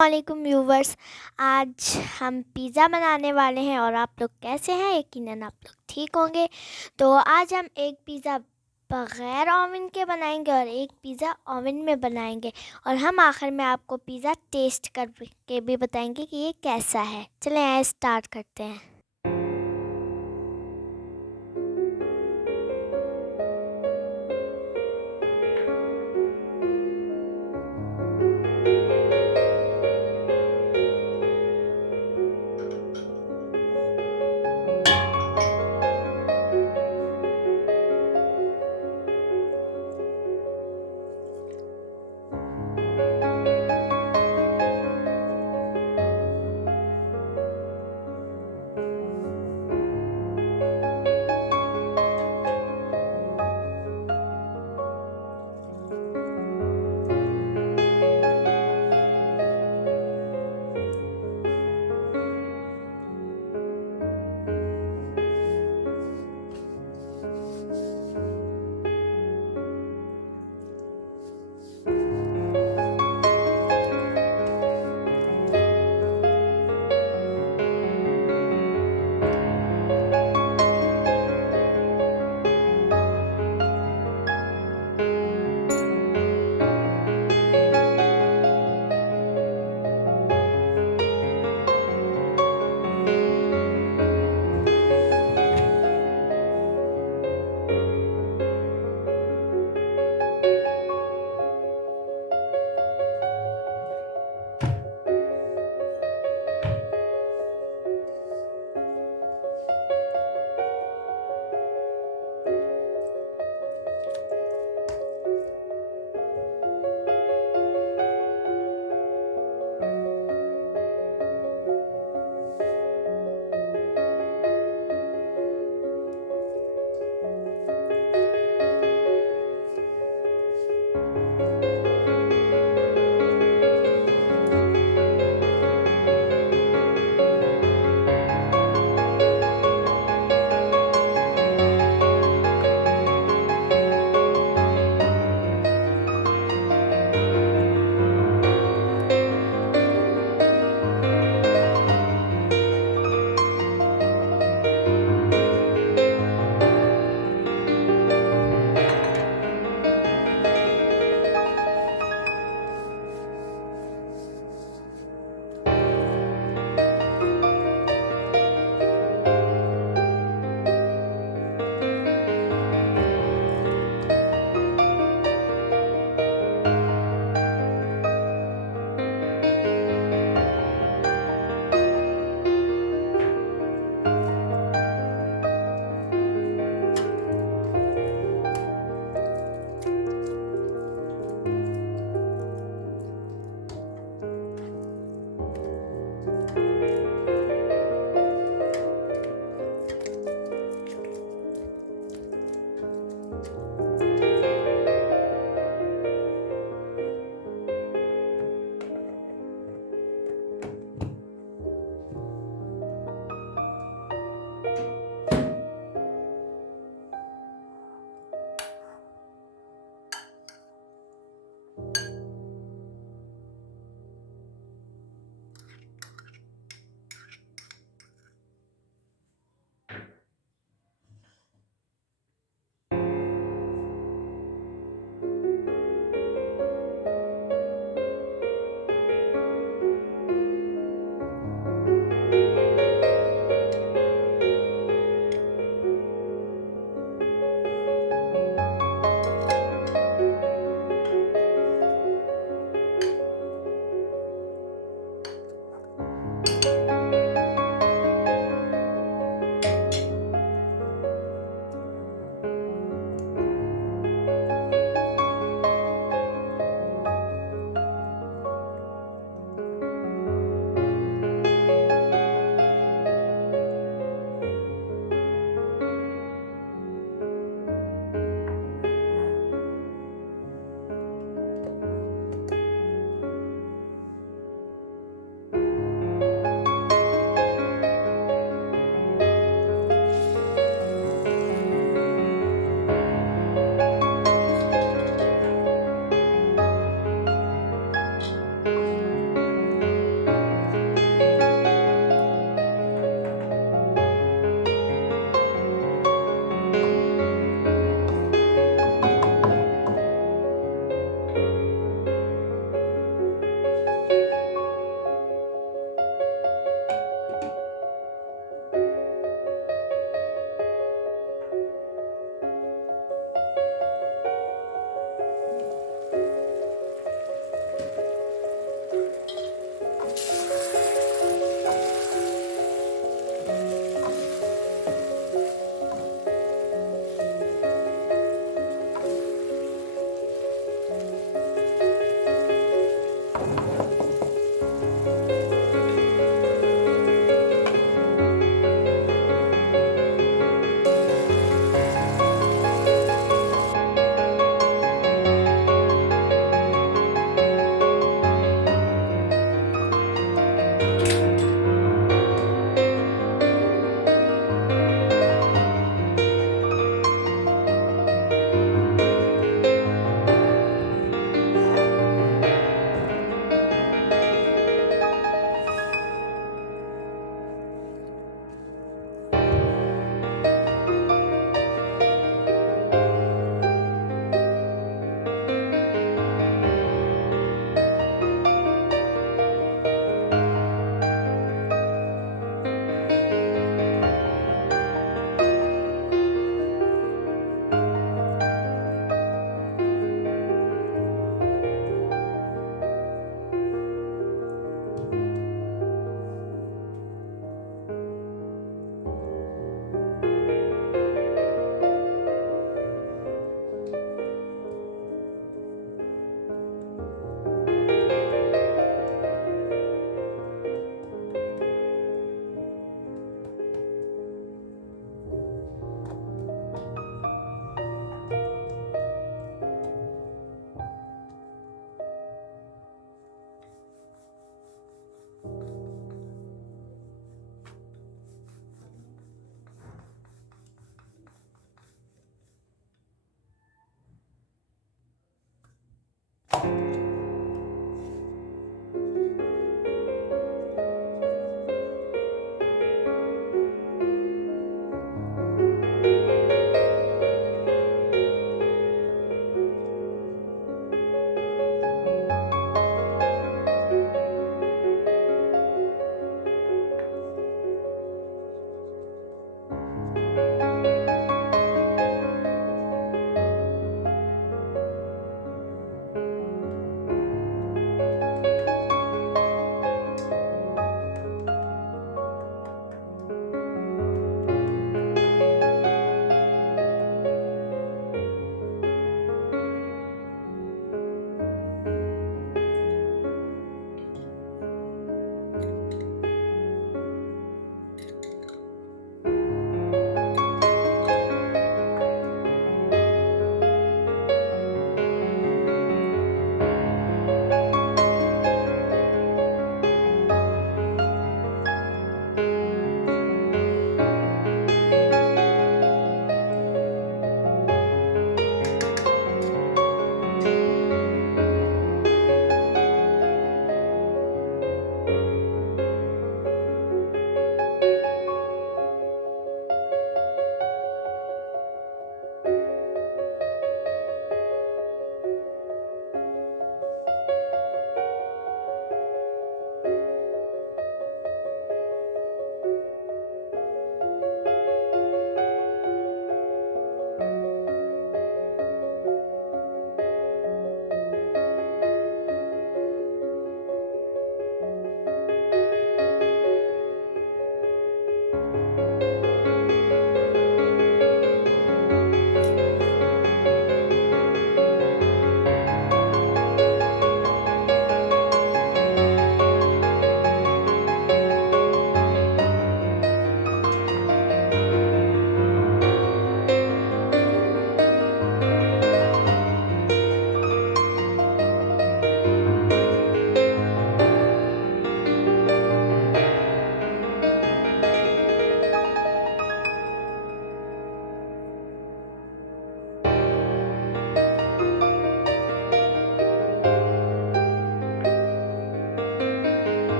वालेकुम व्यूवर्स। आज हम पिज़्ज़ा बनाने वाले हैं और आप लोग कैसे हैं? यकीनन आप लोग ठीक होंगे। तो आज हम एक पिज़्ज़ा बग़ैर ओवन के बनाएंगे और एक पिज़्ज़ा ओवन में बनाएंगे और हम आखिर में आपको पिज़्ज़ा टेस्ट करके भी बताएंगे कि ये कैसा है। चलें आइए स्टार्ट करते हैं।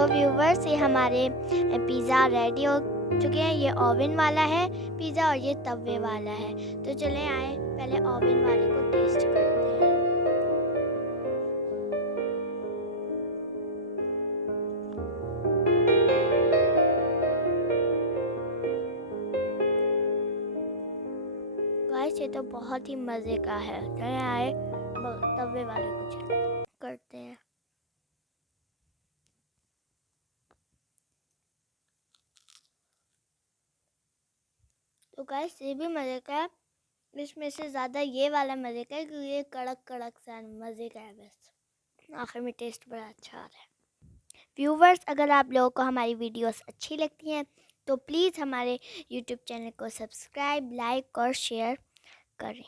तो व्यूवर्स, ये हमारे पिज़्ज़ा रेडी हो चुके हैं। ये ओवन वाला है पिज़्ज़ा और ये तवे वाला है। तो चलें आए पहले ओवन वाले को टेस्ट करते हैं। गाइस, ये तो बहुत ही मज़े का है। चलें आए तवे वाले को करते हैं। तो गाइस, ये भी मज़े का है। इसमें से ज़्यादा ये वाला मज़े का है क्योंकि ये कड़क कड़क सा मज़े का है। बस आखिर में टेस्ट बड़ा अच्छा आ रहा है। व्यूवर्स, अगर आप लोगों को हमारी वीडियोस अच्छी लगती हैं तो प्लीज़ हमारे यूट्यूब चैनल को सब्सक्राइब, लाइक और शेयर करें।